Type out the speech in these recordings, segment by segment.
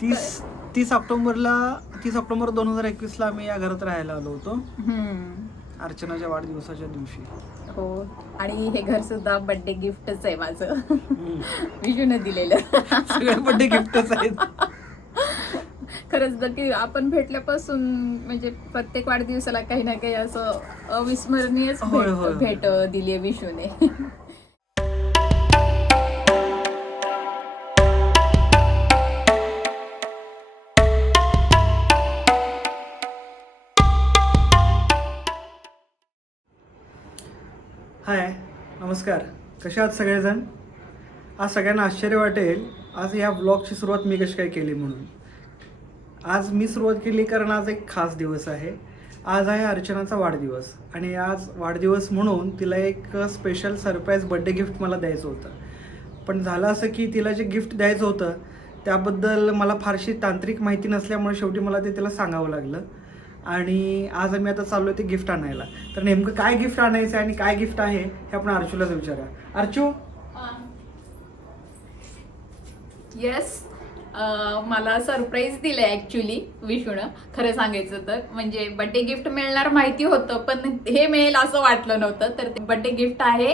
तीस तीस ऑक्टोबरला तीस ऑक्टोबर दोन हजार एकवीसला आम्ही या घरात राहायला आलो होतो. अर्चनाच्या वाढदिवसाच्या दिवशी. हो. आणि हे घर सुद्धा बर्थडे गिफ्टच आहे माझं. विशून दिलेलं. सगळे बड्डे गिफ्टच आहेत. खरंच तर की आपण भेटल्यापासून म्हणजे प्रत्येक वाढदिवसाला काही ना काही असं अविस्मरणीयच. भेट दिली आहे विशूने. हाय नमस्कार. कशा आहात सगळेजण? आज सगळ्यांना आश्चर्य वाटेल आज ह्या ब्लॉगची सुरुवात मी कशी काय केली म्हणून. आज मी सुरुवात केली कारण आज एक खास दिवस आहे. आज आहे अर्चनाचा वाढदिवस आणि आज वाढदिवस म्हणून तिला एक स्पेशल सरप्राईज बड्डे गिफ्ट मला द्यायचं होतं. पण झालं असं की तिला जे गिफ्ट द्यायचं होतं त्याबद्दल मला फारशी तांत्रिक माहिती नसल्यामुळे शेवटी मला ते तिला सांगावं लागलं. आणि आज आम्ही आता चाललो ते गिफ्ट आणायला. तर नेमकं काय गिफ्ट आणायचं आहे आणि काय गिफ्ट आहे हे आपण अर्चूलाच विचारा अर्चू? येस मला सरप्राईज दिलंय ॲक्च्युली विशूनं खरं सांगायचं तर. म्हणजे बड्डे गिफ्ट मिळणार माहिती होतं पण हे मिळेल असं वाटलं नव्हतं. तर ते बड्डे गिफ्ट आहे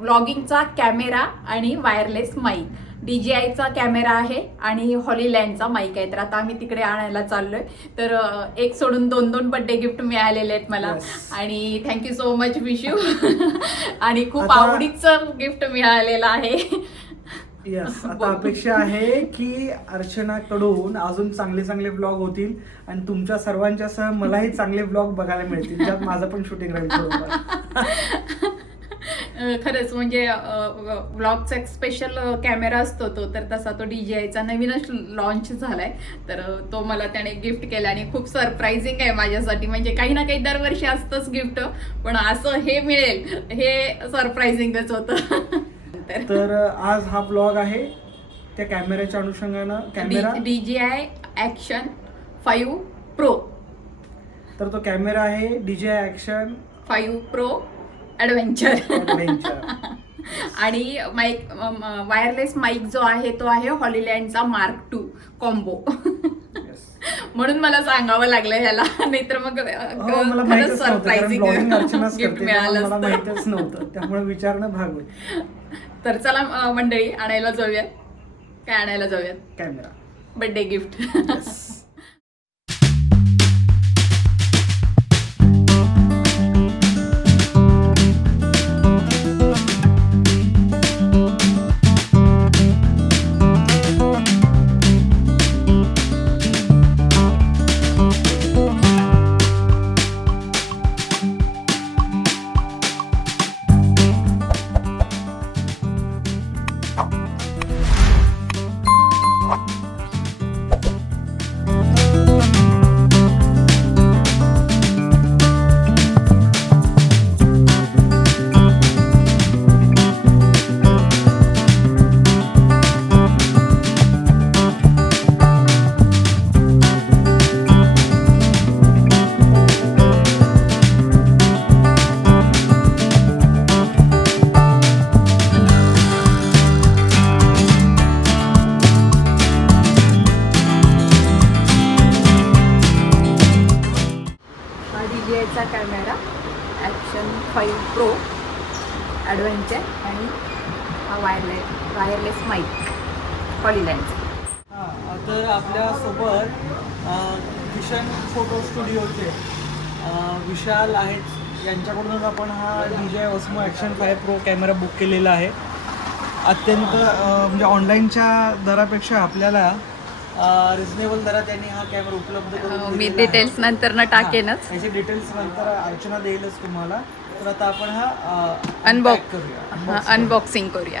ब्लॉगिंगचा कॅमेरा आणि वायरलेस माईक डी जी आयचा कॅमेरा आहे आणि हॉलीलँडचा माईक आहे. तर आता आम्ही तिकडे आणायला चाललोय. तर एक सोडून दोन दोन बड्डे गिफ्ट मिळालेले आहेत मला. आणि थँक्यू सो मच विशू. आणि खूप आवडीचं गिफ्ट मिळालेलं आहे. यस आता अपेक्षा आहे की अर्चनाकडून अजून चांगले चांगले ब्लॉग होतील आणि तुमच्या सर्वांच्या सह मलाही चांगले ब्लॉग बघायला मिळतील. ज्यात माझं पण शूटिंग राहील खरंच म्हणजे ब्लॉगचा एक स्पेशल कॅमेरा असतो तो तर तसा तो डीजीआयचा नवीनच लॉन्च झालाय. तर अं, तो मला त्याने गिफ्ट केला आणि खूप सरप्राइझिंग आहे माझ्यासाठी. म्हणजे काही ना काही दरवर्षी असतंच गिफ्ट पण असं हे मिळेल हे सरप्राइझिंगच होतं. तर तर आज हा ब्लॉग आहे. त्या कॅमेऱ्याच्या अनुषंगानं camera DJI action five pro तर तो कॅमेरा आहे DJ action five pro adventure adventure आणि माईक वायरलेस माईक जो आहे तो आहे हॉलीलँडचा मार्क टू कॉम्बो म्हणून मला सांगावं लागलं ह्याला. नाहीतर मग हो अर्चनाच गिफ्ट मिळालं. माहितच नव्हतं. त्यामुळे विचारणं भाग तर चला मंडळी आणायला जाऊयात. काय आणायला जाऊयात? कॅमेरा बर्थडे गिफ्ट हॉलीलँडचा हा, तर आपल्यासोबत किशन फोटो स्टुडिओचे विशाल आहेत. यांच्याकडूनच आपण हा D J action five pro camera book केलेला आहे. अत्यंत म्हणजे ऑनलाईनच्या दरापेक्षा आपल्याला रिजनेबल दरात त्यांनी हा कॅमेरा उपलब्ध करून मी दिलेला आहे. डिटेल्स नंतर न टाकेनच. हा, याचे डिटेल्स नंतर अर्चना देईलच तुम्हाला. तर आता आपण हा अनबॉक करूया. अनबॉक्सिंग करूया.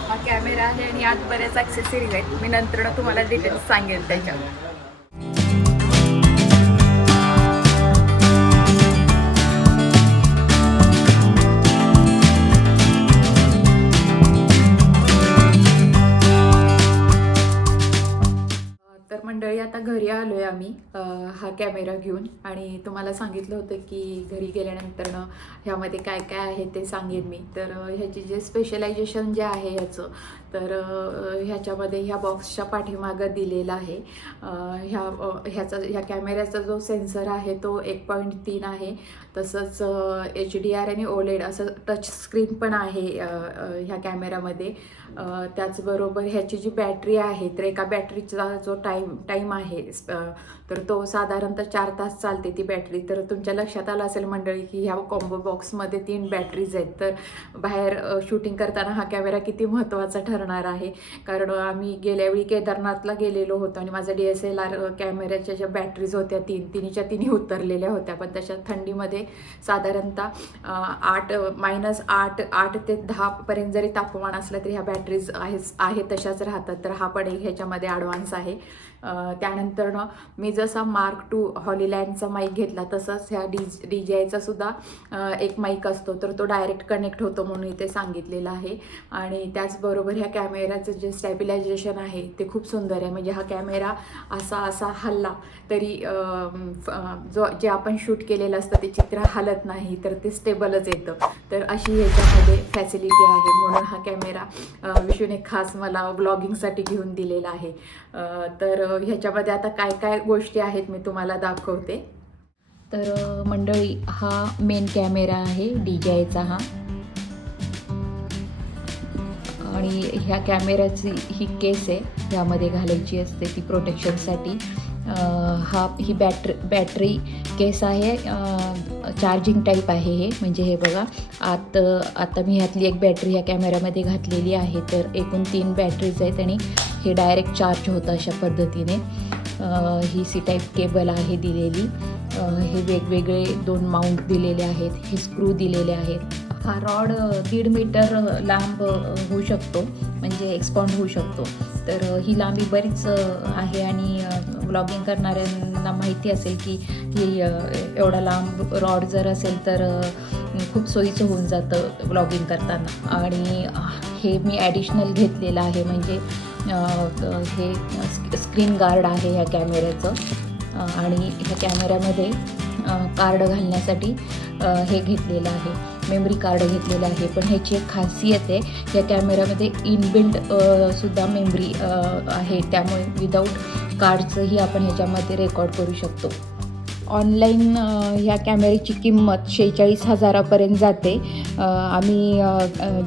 हा कॅमेरा आहे आणि आत बऱ्याच ॲक्सेसरीज आहेत. मी नंतर तुम्हाला डिटेल्स सांगेन त्याच्यावर. घरी आलो आहे आम्ही हा कॅमेरा घेऊन. आणि तुम्हाला सांगितलं होतं की घरी गेल्यानंतरनं ह्यामध्ये काय काय आहे ते सांगेन मी. तर ह्याची जे स्पेशलायझेशन जे आहे ह्याचं तर ह्याच्यामध्ये ह्या बॉक्सच्या पाठीमागं दिलेलं आहे. ह्या ह्याचा ह्या कॅमेऱ्याचा जो सेन्सर आहे तो एक पॉईंट तीन आहे. तसंच एच डी आर आणि ओलेड असं टच स्क्रीन पण आहे ह्या कॅमेऱ्यामध्ये. त्याचबरोबर ह्याची जी बॅटरी आहे तर एका बॅटरीचा जो टाईम टाईम आहे तर तो साधारणतः चार तास चालते ती बॅटरी. तर तुमच्या लक्षात आलं असेल मंडळी की ह्या कॉम्बो बॉक्समध्ये तीन बॅटरीज आहेत. तर बाहेर शूटिंग करताना हा कॅमेरा किती महत्त्वाचा ठरणार आहे. कारण आम्ही गेल्या वेळी केदारनाथला गेलेलो होतो आणि माझा डी एस एल आर कॅमेऱ्याच्या ज्या बॅटरीज होत्या तीन तिन्हीच्या तिन्ही उतरलेल्या होत्या. पण तशा थंडीमध्ये साधारणतः आठ मायनस आठ आठ ते दहापर्यंत जरी तापमान असलं तरी ह्या बॅटरीज आहेच आहे तशाच राहतात. तर हा पण एक ह्याच्यामध्ये ॲडव्हान्स आहे. त्यानंतर मी जसा मार्क टू हॉलीलँडचा माईक घेतला तसंच ह्या डी डी जे आयचा सुद्धा एक माईक असतो. तर तो डायरेक्ट कनेक्ट होतो म्हणून इथे सांगितलेलं आहे. आणि त्याचबरोबर ह्या कॅमेऱ्याचं जे स्टॅबिलायझेशन आहे ते खूप सुंदर आहे. म्हणजे हा कॅमेरा असा असा हल्ला तरी जो जे आपण शूट केलेलं असतं ते चित्र हलत नाही तर ते स्टेबलच येतं. तर अशी ह्याच्यामध्ये फॅसिलिटी आहे म्हणून हा कॅमेरा अ, खास मला ब्लॉगिंगसाठी घेऊन दिलेला आहे. तर ह्याच्यामध्ये आता काय काय गोष्टी आहेत मी तुम्हाला दाखवते. तर मंडळी हा मेन कॅमेरा आहे डी जे आयचा हा. आणि ह्या कॅमेऱ्याची ही केस आहे ह्यामध्ये घालायची असते ती प्रोटेक्शनसाठी. हा ही बॅटरी बॅटरी केस आहे चार्जिंग टाईप आहे हे. म्हणजे हे बघा आत आता मी ह्यातली एक बॅटरी ह्या कॅमेऱ्यामध्ये घातलेली आहे तर एकूण तीन बॅटरीज आहेत आणि हे डायरेक्ट चार्ज होतं अशा पद्धतीने. ही सी टाईप केबल आहे दिलेली. हे वेगवेगळे दोन माउंट दिलेले आहेत हे स्क्रू दिलेले आहेत. हा रॉड दीड मीटर लांब होऊ शकतो म्हणजे एक्सपॉन्ड होऊ शकतो. तर ही लांबी बरीच आहे आणि ब्लॉगिंग करणाऱ्यांना माहिती असेल की ही एवढा लांब रॉड जर असेल तर खूप सोयीचं होऊन जातं ब्लॉगिंग करताना. आणि हे मी ॲडिशनल घेतलेलं आहे म्हणजे हे स्क्रीन गार्ड आहे ह्या कॅमेऱ्याचं आणि ह्या कॅमेऱ्यामध्ये कार्ड घालण्यासाठी हे घेतलेलं आहे. मेमरी कार्ड घेतलेलं आहे. पण ह्याची एक खासियत आहे या कॅमेऱ्यामध्ये इनबिल्ड सुद्धा मेमरी आहे. त्यामुळे विदाऊट कार्डचंही आपण ह्याच्यामध्ये रेकॉर्ड करू शकतो. ऑनलाईन ह्या कॅमेऱ्याची किंमत शेहेचाळीस हजारापर्यंत जाते. आम्ही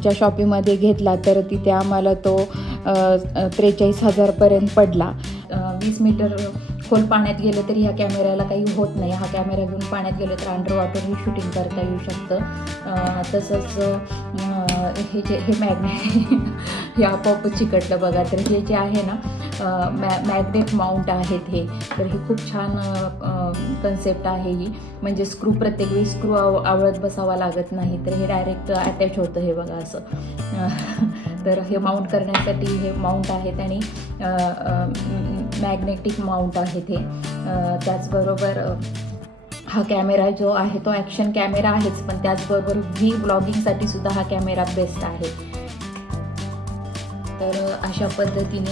ज्या शॉपीमध्ये घेतला तर तिथे आम्हाला तो त्रेचाळीस हजारपर्यंत पडला. वीस मीटर खोल पाण्यात गेलं तरी ह्या कॅमेऱ्याला काही होत नाही. हा कॅमेरा घेऊन पाण्यात गेलं तर अंडर वॉटरही शूटिंग करता येऊ शकतं. तसंच हे जे हे मॅग्नेट हे आपोआप चिकटलं बघा. तर हे जे आहे ना मॅ मॅग्नेट माउंट आहेत हे. तर हे खूप छान कन्सेप्ट आहे ही. म्हणजे स्क्रू प्रत्येक वेळी स्क्रू आव आवळत बसावा लागत नाही. तर हे डायरेक्ट अटॅच होतं हे बघा असं. तर हे माउंट करण्यासाठी हे माउंट आहेत आणि मॅग्नेटिक माउंट आहेत हे. त्याचबरोबर हा कॅमेरा जो आहे तो ॲक्शन कॅमेरा आहेच पण त्याचबरोबर व्ही ब्लॉगिंगसाठी सुद्धा हा कॅमेरा बेस्ट आहे. तर अशा पद्धतीने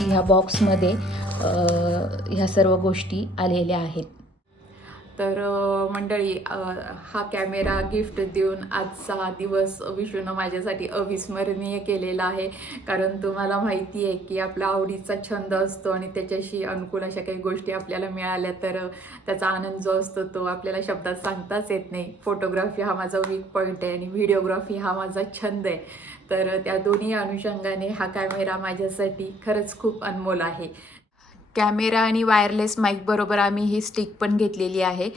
ह्या बॉक्समध्ये ह्या सर्व गोष्टी आलेल्या आहेत. तर मंडळी हा कॅमेरा गिफ्ट देऊन आजचा दिवस विष्णूनं माझ्यासाठी अविस्मरणीय केलेला आहे. कारण तुम्हाला माहिती आहे की आपला आवडीचा छंद असतो आणि त्याच्याशी अनुकूल अशा काही गोष्टी आपल्याला मिळाल्या तर त्याचा आनंद जो असतो तो आपल्याला शब्दात सांगताच येत नाही. फोटोग्राफी हा माझा वीक पॉईंट आहे आणि व्हिडिओग्राफी हा माझा छंद आहे. तर त्या दोन्ही अनुषंगाने हा कॅमेरा माझ्यासाठी खरंच खूप अनमोल आहे. कॅमेरा आणि वायरलेस माईकबरोबर आम्ही ही स्टिक पण घेतलेली आहे.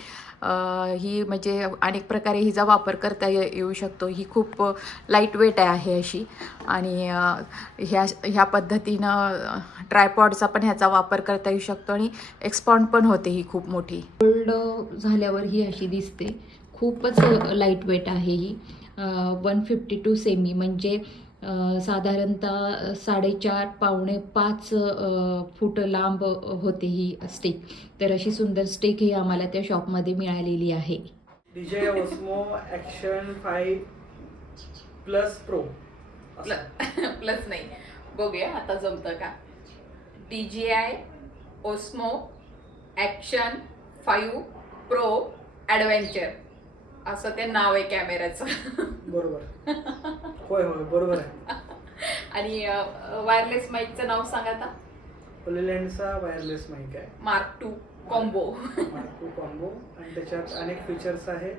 ही म्हणजे अनेक प्रकारे हिचा वापर करता ये- येऊ शकतो. ही खूप लाइट वेट आहे अशी. आणि ह्या ह्या पद्धतीनं ट्रायपॉडचा पण ह्याचा वापर करता येऊ शकतो आणि एक्सपाउंड पण होते ही खूप मोठी. गोल्ड झाल्यावर ही अशी दिसते. खूपच लाइट वेट आहे ही. वन फिफ्टी टू सेमी म्हणजे साधारणतः साडेचार पावणे पाच फूट लांब होते ही स्टिक तर अशी सुंदर स्टिक ही आम्हाला त्या शॉपमध्ये मिळालेली आहे. DJ Osmo action five plus pro. Plus नाही. बघूया आता जमतं का? D J I Osmo action five pro adventure. असं ते नाव आहे कॅमेऱ्याचं. बरोबर. होय होय बरोबर आहे. आणि वायरलेस माईकचं नाव सांगा आता. ओलेलँडचा वायरलेस माईक आहे. Mark two combo Marco combo आणि त्याच्यात अनेक फीचर्स आहेत.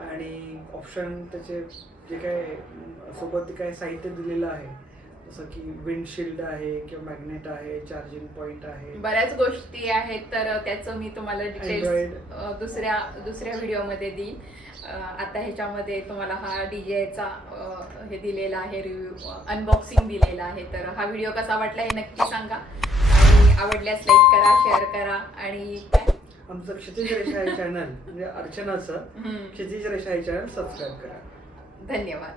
आणि ऑप्शन त्याचे जे काय अं, सोबत काय साहित्य दिलेलं आहे जसं की विंडशिल्ड आहे किंवा मॅग्नेट आहे चार्जिंग पॉईंट आहे. बऱ्याच गोष्टी आहेत तर त्याचं मी तुम्हाला डिटेल्स Android. दुसऱ्या दुसऱ्या व्हिडिओमध्ये देईन. आता ह्याच्यामध्ये तुम्हाला हा डी जेचा हे दिलेला आहे रिव्ह्यू अनबॉक्सिंग दिलेला आहे. तर हा व्हिडिओ कसा वाटला हे नक्की सांगा. आणि आवडल्यास लाईक करा शेअर करा आणि आमचं क्षितिज रेषा आहे चॅनल म्हणजे अर्चनाचं क्षितिज रेषा आहे चॅनल सबस्क्राईब करा. धन्यवाद.